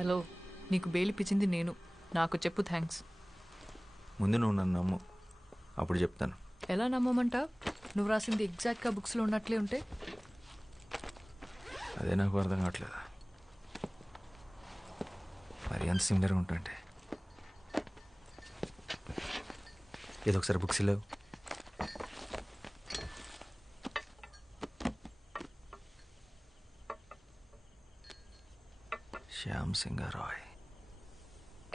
Hello, నీకు bail ఇప్పించింది నేను. నాకు చెప్పు థ్యాంక్స్. ముందు నువ్వు నన్ను నమ్ము, అప్పుడు చెప్తాను. ఎలా నమ్మమంటా? నువ్వు రాసింది ఎగ్జాక్ట్గా బుక్స్లో ఉన్నట్లే ఉంటే? అదే నాకు అర్థం కావట్లేదు. మరి అంత సిమిలర్గా ఉంటుంటే ఏదో ఒకసారి బుక్స్ లేవు. శ్యామ్ సింగ్ రాయ్.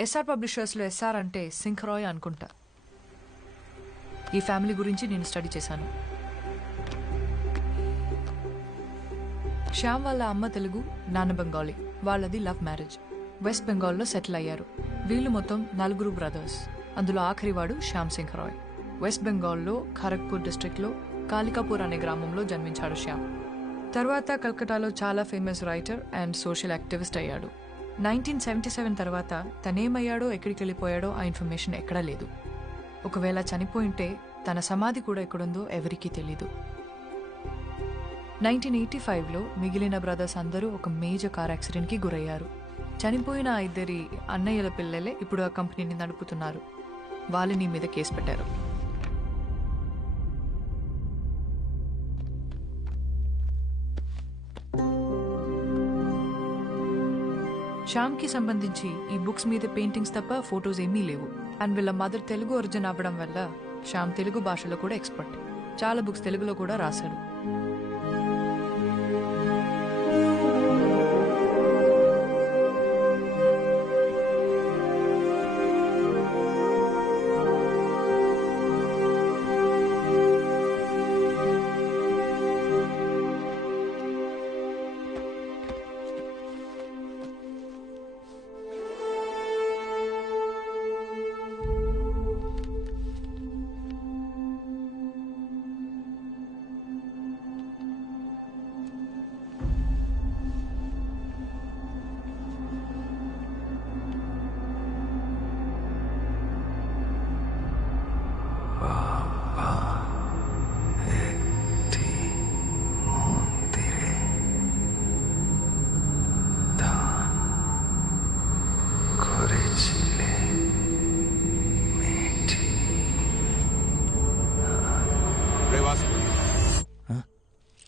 ఎస్ఆర్ పబ్లిషర్స్లో ఎస్ఆర్ అంటే సింహరాయ్ అనుకుంటా. ఈ ఫ్యామిలీ గురించి నేను స్టడీ చేశాను. శ్యామ్ వాళ్ళ అమ్మ తెలుగు, నాన్న బెంగాలీ. వాళ్ళది లవ్ మ్యారేజ్. వెస్ట్ బెంగాల్లో సెటిల్ అయ్యారు. వీళ్ళు మొత్తం 4 బ్రదర్స్. అందులో ఆఖరివాడు శ్యామ్ సింగ్ రాయ్. వెస్ట్ బెంగాల్లో ఖరగ్పూర్ డిస్ట్రిక్ట్లో కాలికాపూర్ అనే గ్రామంలో జన్మించాడు శ్యామ్. తర్వాత కల్కటాలో చాలా famous writer and social activist అయ్యాడు. 1977 తర్వాత తనేమయ్యాడో ఎక్కడికి వెళ్ళిపోయాడో ఆ ఇన్ఫర్మేషన్ ఎక్కడా లేదు. ఒకవేళ చనిపోయింటే తన సమాధి కూడా ఎక్కడుందో ఎవరికీ తెలీదు. 1985లో మిగిలిన బ్రదర్స్ అందరూ ఒక మేజర్ కార్ యాక్సిడెంట్కి గురయ్యారు. చనిపోయిన 2 అన్నయ్యల పిల్లలే ఇప్పుడు ఆ కంపెనీని నడుపుతున్నారు. వాళ్ళని మీద కేసు పెట్టారు. శ్యామ్కి సంబంధించి ఈ బుక్స్ మీద పెయింటింగ్స్ తప్ప ఫొటోస్ ఏమీ లేవు. అండ్ వీళ్ళ మదర్ తెలుగు ఒరిజిన్ అవ్వడం వల్ల శ్యామ్ తెలుగు భాషలో కూడా ఎక్స్పర్ట్. చాలా బుక్స్ తెలుగులో కూడా రాశాడు.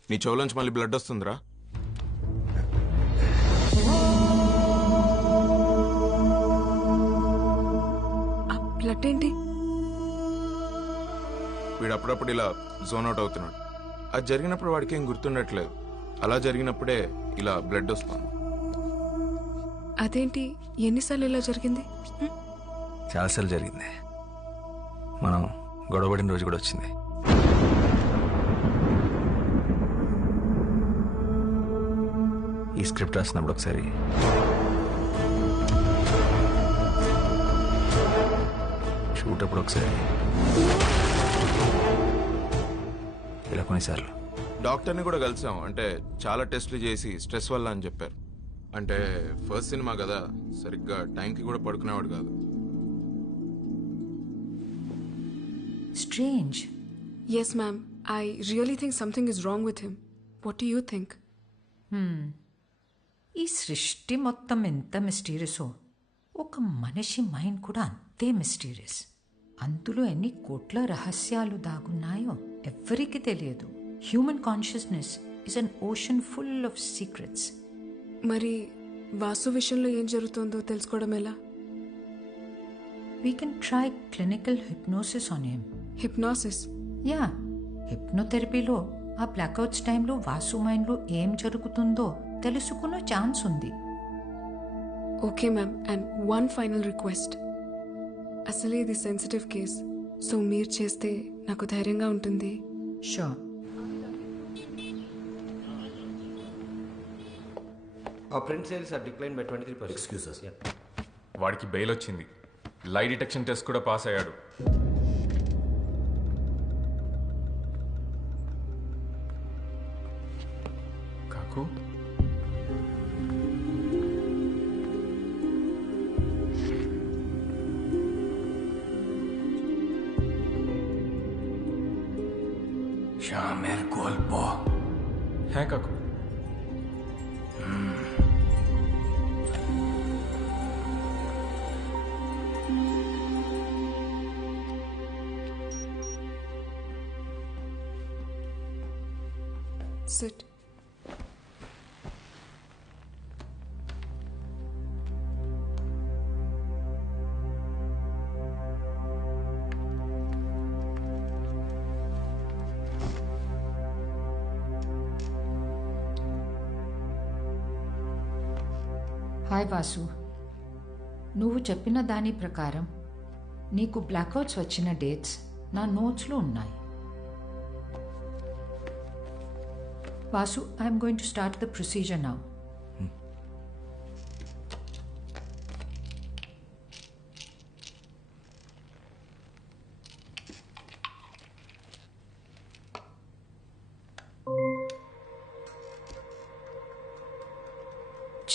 నీ చెవులోంచి మళ్ళీ బ్లడ్ వస్తుందిరా. బ్లడ్ ఏంటి? వీడు అప్పుడప్పుడు ఇలా జోన్ అవుట్ అవుతున్నాడు. అది జరిగినప్పుడు వాడికి ఏం గుర్తుండట్లేదు. అలా జరిగినప్పుడే ఇలా బ్లడ్ వస్తుంది. అదేంటి, ఎన్నిసార్లు ఇలా జరిగింది? చాలాసార్లు జరిగింది. మనం గొడవపడిన రోజు కూడా వచ్చింది. ఈ స్క్రిప్ట్ రాసినప్పుడు ఒకసారి షూట్ అప్పుడు ఒకసారి ఇలా కొన్నిసార్లు డాక్టర్ని కూడా కలిసాం. అంటే చాలా టెస్టులు చేసి స్ట్రెస్ వల్ల అని చెప్పారు. అంటే ఫస్ట్ సినిమా కదా, సరిగ్గా టైంకి కూడా పడుకునేవాడు కాదు. Strange. Yes, ma'am. I really think something is wrong with him. What do you think? ఈ సృష్టి మొత్తం ఎంత మిస్టీరియసో ఒక మనిషి మైండ్ కూడా అంతే మిస్టీరియస్. అందులో ఎన్ని కోట్ల రహస్యాలు దాగున్నాయో ఎవ్వరికీ తెలియదు. Human consciousness is an ocean full of secrets. మరి వాసు విషయంలో ఏం జరుగుతుందో తెలుసుకోవడం ఎలా? We can try clinical hypnosis on him. Hypnosis? Yeah, హిప్నోథెరపీలో ఆ బ్లాక్అవుట్స్ టైంలో వాసు మైండ్లో ఏం జరుగుతుందో తెలుసుకునే ఛాన్స్ ఉంది. Okay ma'am, and one final request. అసలే ఇది సెన్సిటివ్ కేస్, సో మీరు చేస్తే నాకు ధైర్యంగా ఉంటుంది. Sure. Our print sales are declined by 23%. Excuse us. Yeah. వాడికి బెయిల్ వచ్చింది. లై డిటెక్షన్ టెస్ట్ కూడా పాస్ అయ్యాడు. కాకు শ্যামের গল্প। হ্যাঁ কাকু। సిట్. హాయ్ వాసు, నువ్వు చెప్పిన దాని ప్రకారం నీకు బ్లాక్అవుట్స్ వచ్చిన డేట్స్ నా నోట్స్లో ఉన్నాయి. Vasu, I'm going to start the procedure now.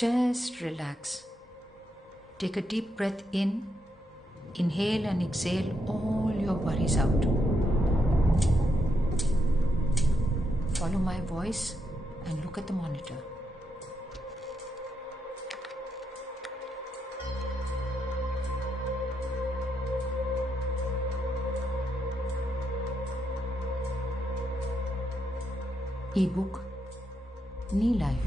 Just relax. Take a deep breath in. Inhale and exhale all your worries out. Follow my voice and look at the monitor. E-book, నీ life.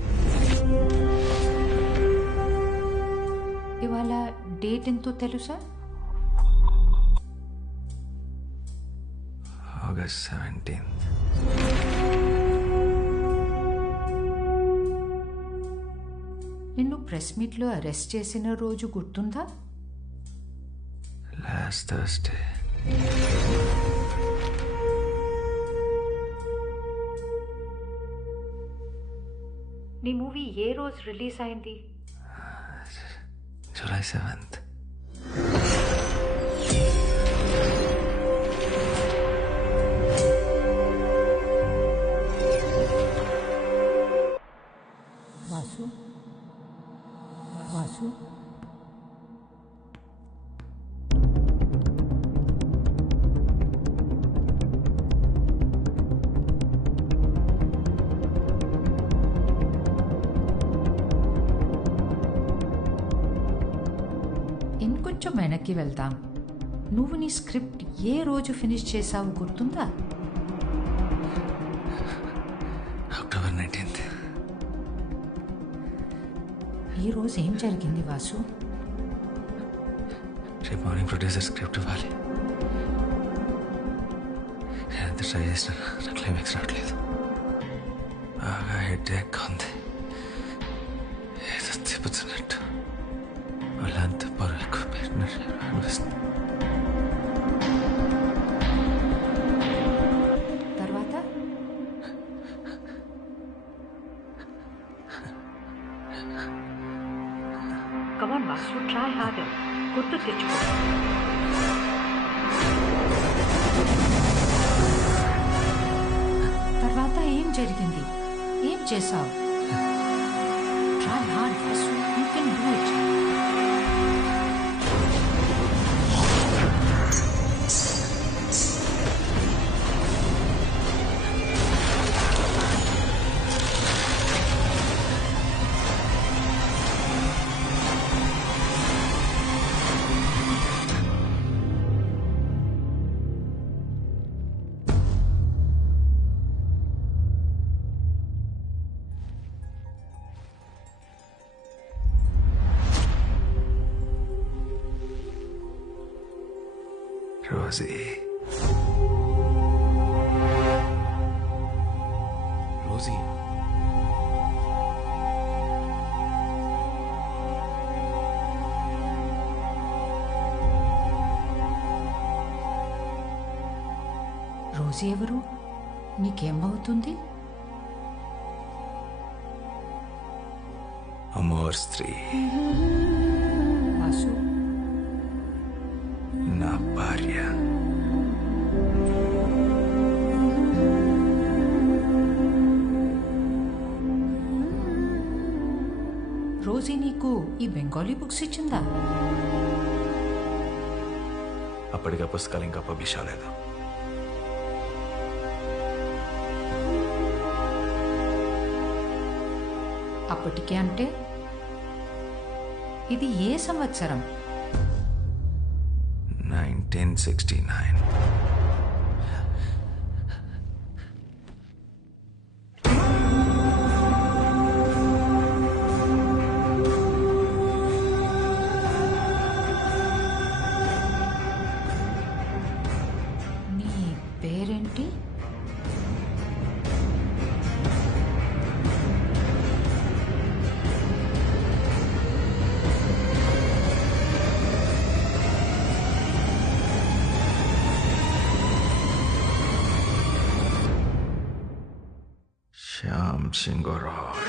ఇవాళ date ఎంతో తెలుసా? August 17th. నిన్ను press మీట్లో arrest చేసిన రోజు గుర్తుందా? Last Thursday. నీ మూవీ ఏ రోజు రిలీజ్ అయింది? July 7th. వాసు, వాసు, ఇంకొంచెం వెనక్కి వెళ్దాం. నువ్వు నీ స్క్రిప్ట్ ఏ రోజు ఫినిష్ చేసావు గుర్తుందా? October 19th. ఈ రోజు ఏం జరిగింది వాసు? రేపు మార్నింగ్ ప్రొడ్యూసర్ స్క్రిప్ట్ ఇవ్వాలి. నేను ఎంత ట్రై చేసినా నా క్లైమాక్స్ రావట్లేదు. బాగా హెడేక్ ఉంది. ఏదో తిప్పుతున్నట్టు వాళ్ళంతా పొరకు పెట్టినట్టు అనిపిస్తుంది. తర్వాత కమాన్ వాసు, ట్రై హార్డర్. గుర్తు తెచ్చుకో. తర్వాత ఏం జరిగింది? ఏం చేసావు? Try hard Vasu, you can do it. Rosy, Rosy రోజు ఎవరు? నీకేమవుతుంది? అమోర్ స్త్రీ, వాసు, నా భార్య. రోజీ నీకు ఈ బెంగాలీ బుక్స్ ఇచ్చిందా? అప్పటికి ఆ పుస్తకాలు ఇంకా పబ్లిష్ అవ్వలేదు. అప్పటికే అంటే ఇది ఏ సంవత్సరం? 1969. సింగ్ రాయ్.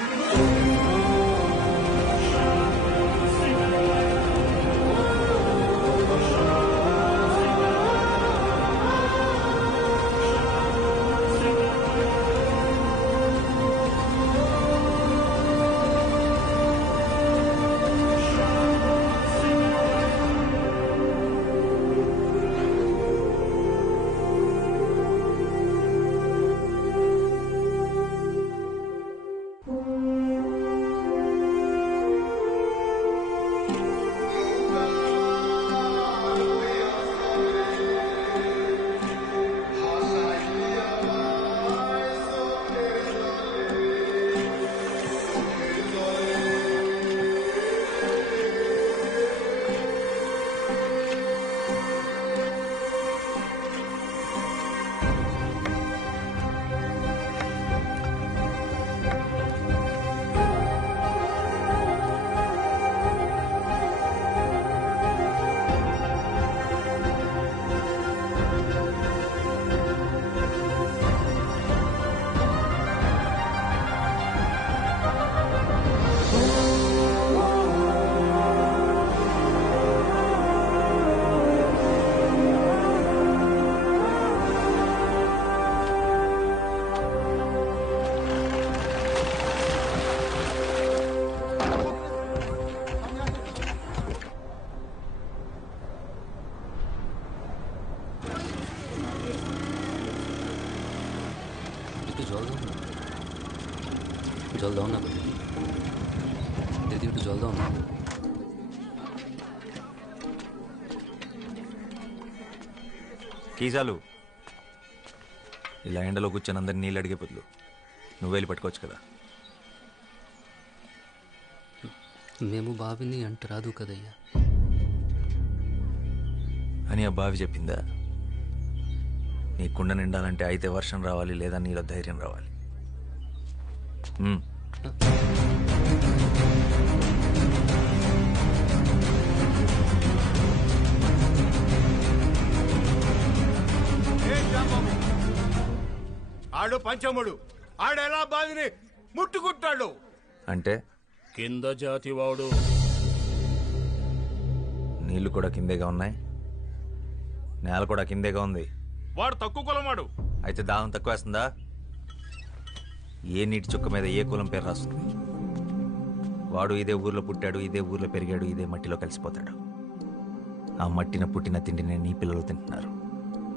জল দাও না দিদি, একটু জল দাও না। కీజాలు ఇలా ఎండలో కూర్చొని అందరిని నీళ్ళు అడిగే బదులు నువ్వు వెళ్ళి పట్టుకోవచ్చు కదా. మేము బావిని అంట రాదు కదయ్యా అని ఆ బావి చెప్పిందా? నీ కుండ నిండాలంటే అయితే వర్షం రావాలి, లేదా నీలో ధైర్యం రావాలి. ఆడు పంచముడు, ఆడెలా బావిని ముట్టుకుంటాడు అంటే కింద జాతివాడు. నీళ్లు కూడా కిందేగా ఉన్నాయి, నేల కూడా కిందేగా ఉంది. వాడు తక్కువ కులమాడు. అయితే దాహం తక్కువ వేస్తుందా? ఏ నీటి చుక్క మీద ఏ కులం పేరు రాస్తుంది? వాడు ఇదే ఊర్లో పుట్టాడు, ఇదే ఊర్లో పెరిగాడు, ఇదే మట్టిలో కలిసిపోతాడు. ఆ మట్టిన పుట్టిన తిండిని నీ పిల్లలు తింటున్నారు.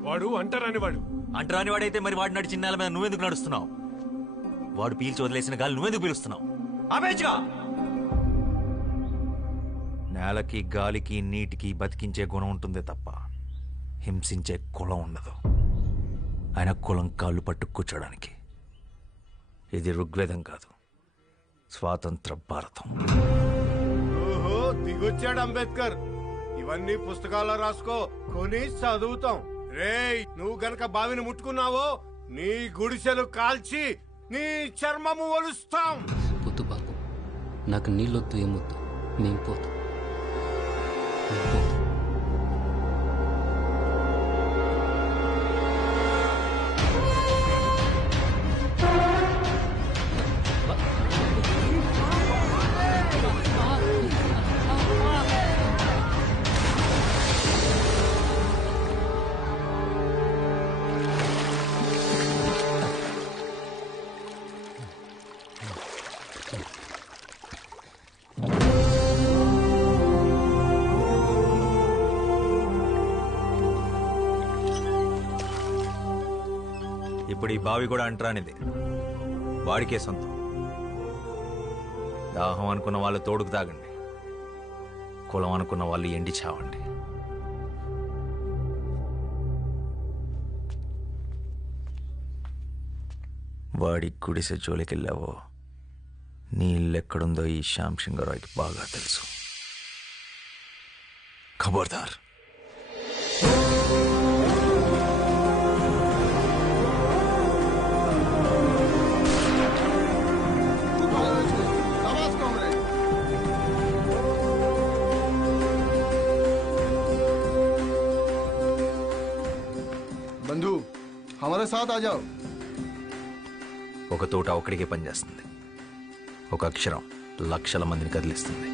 వాడు అంటరాని వాడు. అంటరాని వాడైతే మరి వాడు నడిచిన నేల మీద నువ్వెందుకు నడుస్తున్నావు? వాడు పీల్చి వదిలేసిన గాలి నువ్వెందుకు పీలుస్తున్నావు? ఆపేచ్చుగా. నేలకి గాలికి నీటికి బతికించే గుణం ఉంటుందే తప్ప హింసించే కులం ఉండదు. ఆయన కులం కాళ్ళు పట్టు కూర్చోడానికి. ఇది ఋగ్వేదం కాదు, స్వాతంత్ర భారతం. ఓహో, దిగొచ్చాడు అంబేద్కర్. ఇవన్నీ పుస్తకాల్లో రాసుకో, కొని చదువుతాం. రేయ్, నువ్వు గనక బావిని ముట్టుకున్నావో నీ గుడిసెలు కాల్చి నీ చర్మము ఒలుస్తాం. పొద్దు బాబు, నాకు నీళ్ళొద్దు, ఏమొద్దు, మేము పోతాం. ఇప్పుడు ఈ బావి కూడా అంటరానిది, వాడికే సొంతం. దాహం అనుకున్న వాళ్ళు తోడుకు తాగండి, కులం అనుకున్న వాళ్ళు ఎండి చావండి. వాడి గుడిసె జోలికెళ్ళావో నీళ్ళెక్కడుందో ఈ శ్యామ్ సింగరాయ్కి బాగా తెలుసు. ఖబర్దార్. बंधु, हमारे साथ आ जाओ. ఒక తోట ఒక్కడికే పనిచేస్తుంది. ఒక అక్షరం లక్షల మందిని కదిలిస్తుంది.